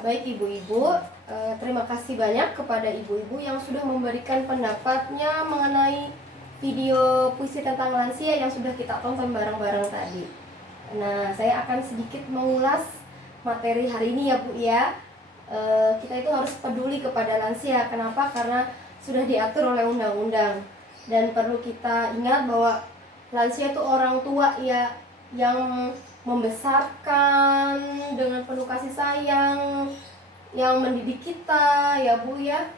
Baik ibu-ibu, terima kasih banyak kepada ibu-ibu yang sudah memberikan pendapatnya mengenai video puisi tentang lansia yang sudah kita tonton bareng-bareng tadi. Nah, saya akan sedikit mengulas materi hari ini ya Bu ya. Kita itu harus peduli kepada lansia. Kenapa? Karena sudah diatur oleh undang-undang. Dan perlu kita ingat bahwa lansia itu orang tua ya yang membesarkan dengan penuh kasih sayang, yang mendidik kita ya Bu ya.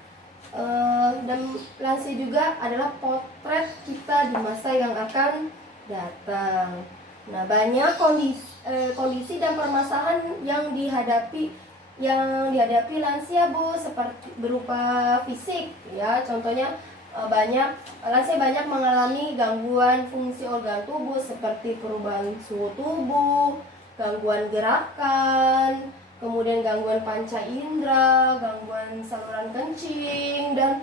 Dan lansia juga adalah potret kita di masa yang akan datang. Nah, banyak kondisi dan permasalahan yang dihadapi lansia Bu, seperti berupa fisik ya. Contohnya lansia banyak mengalami gangguan fungsi organ tubuh seperti perubahan suhu tubuh, gangguan gerakan, kemudian gangguan panca indera, gangguan saluran kencing, dan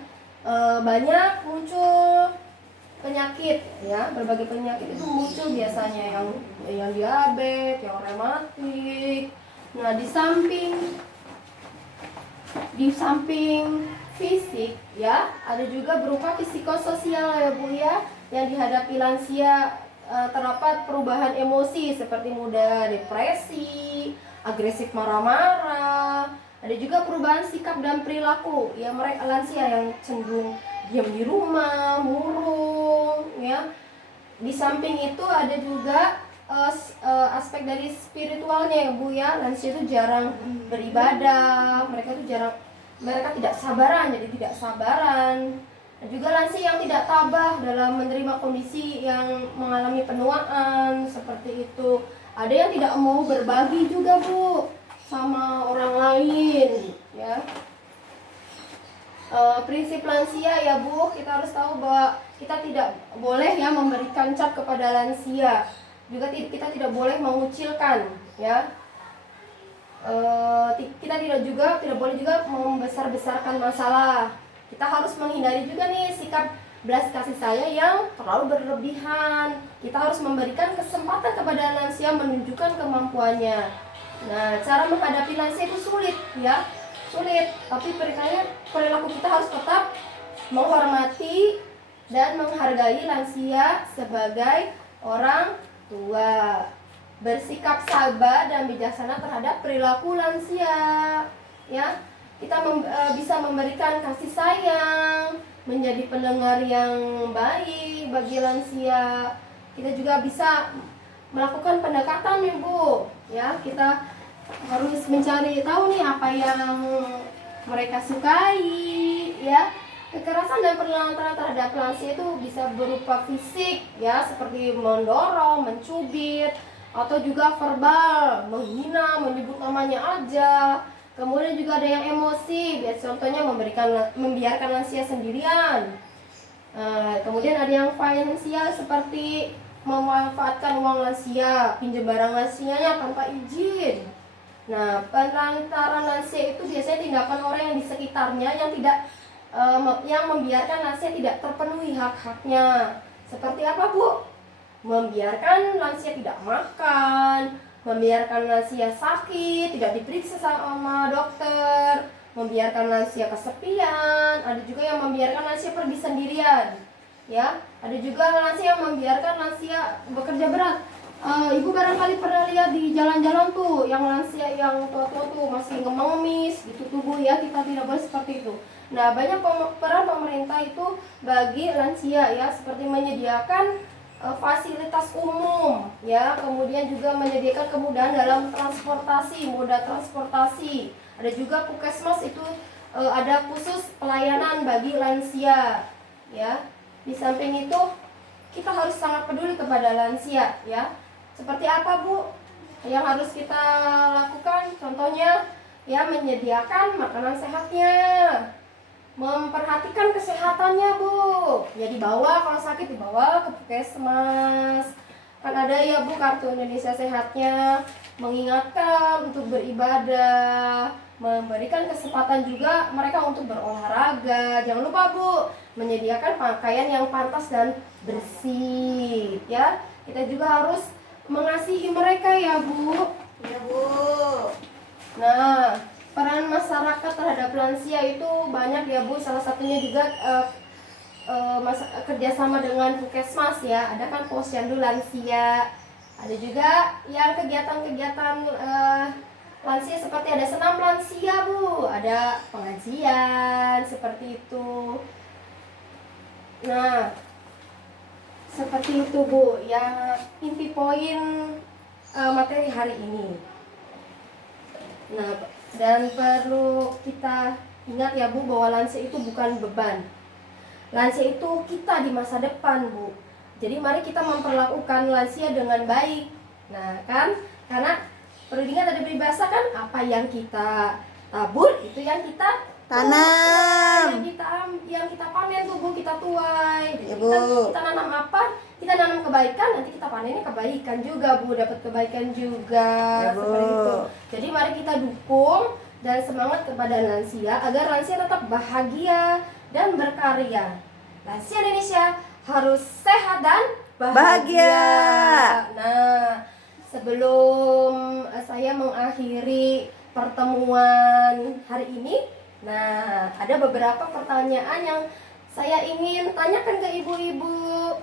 banyak muncul penyakit ya. Berbagai penyakit itu muncul biasanya, yang diabetes, yang rematik. Nah, di samping fisik ya, ada juga berupa psikososial ya Bu ya, yang dihadapi lansia. Terdapat perubahan emosi seperti mudah depresi, agresif marah-marah. Ada juga perubahan sikap dan perilaku ya, mereka lansia yang cenderung diam di rumah, murung ya. Di samping itu ada juga aspek dari spiritualnya ya Bu ya. Lansia itu jarang beribadah, mereka tidak sabaran, jadi tidak sabaran. Dan juga lansia yang tidak tabah dalam menerima kondisi yang mengalami penuaan seperti itu. Ada yang tidak mau berbagi juga Bu sama orang lain ya. Prinsip lansia ya Bu, kita harus tahu bahwa kita tidak boleh ya memberikan cap kepada lansia. Juga kita tidak boleh mengucilkan ya. Kita tidak boleh juga membesar-besarkan masalah. Kita harus menghindari juga nih sikap belas kasih sayang yang terlalu berlebihan. Kita harus memberikan kesempatan kepada lansia menunjukkan kemampuannya. Nah, cara menghadapi lansia itu sulit ya, tapi perilaku kita harus tetap menghormati dan menghargai lansia sebagai orang tua. Bersikap sabar dan bijaksana terhadap perilaku lansia ya. Kita bisa memberikan kasih sayang, menjadi pendengar yang baik bagi lansia. Kita juga bisa melakukan pendekatan nih Bu ya. Kita harus mencari tahu nih apa yang mereka sukai ya. Kekerasan dan penelantaran terhadap lansia itu bisa berupa fisik ya, seperti mendorong, mencubit, atau juga verbal, menghina, menyebut namanya aja. Kemudian juga ada yang emosi, contohnya membiarkan lansia sendirian. Kemudian ada yang finansial, seperti memanfaatkan uang lansia, pinjam barang lansianya tanpa izin. Nah, penelantaran lansia itu biasanya tindakan orang yang di sekitarnya yang membiarkan lansia tidak terpenuhi hak-haknya. Seperti apa Bu? Membiarkan lansia tidak makan, membiarkan lansia sakit, tidak diperiksa sama dokter, membiarkan lansia kesepian. Ada juga yang membiarkan lansia pergi sendirian ya. Ada juga lansia yang membiarkan lansia bekerja berat. Ibu barangkali pernah lihat di jalan-jalan tuh, yang lansia yang tua-tua tuh masih ngemis gitu tubuh ya. Kita tidak boleh seperti itu. Nah, banyak peran pemerintah itu bagi lansia ya, seperti menyediakan fasilitas umum ya, kemudian juga menyediakan kemudahan dalam moda transportasi. Ada juga puskesmas itu ada khusus pelayanan bagi lansia ya. Di samping itu kita harus sangat peduli kepada lansia ya. Seperti apa Bu yang harus kita lakukan? Contohnya ya, menyediakan makanan sehatnya, memperhatikan kesehatannya Bu ya, dibawa kalau sakit dibawa ke puskesmas. Kan ada ya Bu kartu Indonesia Sehatnya, mengingatkan untuk beribadah, memberikan kesempatan juga mereka untuk berolahraga. Jangan lupa Bu, menyediakan pakaian yang pantas dan bersih ya. Kita juga harus mengasihi mereka ya Bu. Ya Bu. Nah, Peran masyarakat terhadap lansia itu banyak ya Bu. Salah satunya juga kerjasama dengan Puskesmas ya. Ada kan posyandu lansia. Ada juga yang kegiatan-kegiatan lansia seperti ada senam lansia Bu. Ada pengajian seperti itu. Nah, seperti itu Bu. Yang inti poin materi hari ini. Nah, dan perlu kita ingat ya Bu, bahwa lansia itu bukan beban. Lansia itu kita di masa depan Bu. Jadi mari kita memperlakukan lansia dengan baik. Nah kan, karena perlu diingat ada peribahasa kan, apa yang kita tabur itu yang kita tanam. Yang kita panen tuh Bu, kita tuai. Ya, kita nanam apa? Kita nanam kebaikan, nanti kita panennya kebaikan juga Bu, dapat kebaikan juga. Ya, seperti itu. Jadi mari kita dukung dan semangat kepada lansia agar lansia tetap bahagia dan berkarya. Lansia Indonesia harus sehat dan bahagia. Nah, sebelum saya mengakhiri pertemuan hari ini, nah ada beberapa pertanyaan yang saya ingin tanyakan ke ibu-ibu.